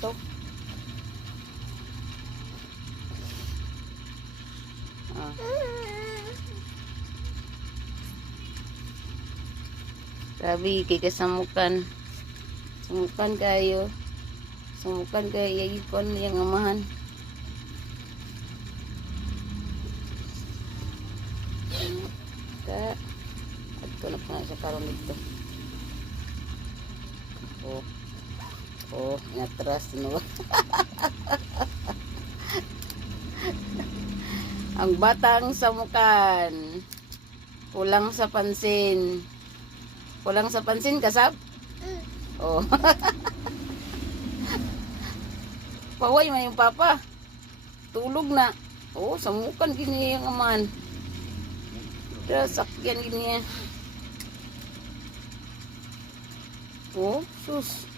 ikaw. Ah. Grabe, kay kasamukan. Samukan kayo. Samukan kayo ikon yang amahan. Ka. Adto na pa sa karon dito. Oh. Oh, natras no. Ang batang samukan. Kulang sa pansin. Kulang sa pansin kasab? Oh. Paway man yung papa. Tulog na. Oh, samukan gini ang aman. Sakyan gini. Oh, sus.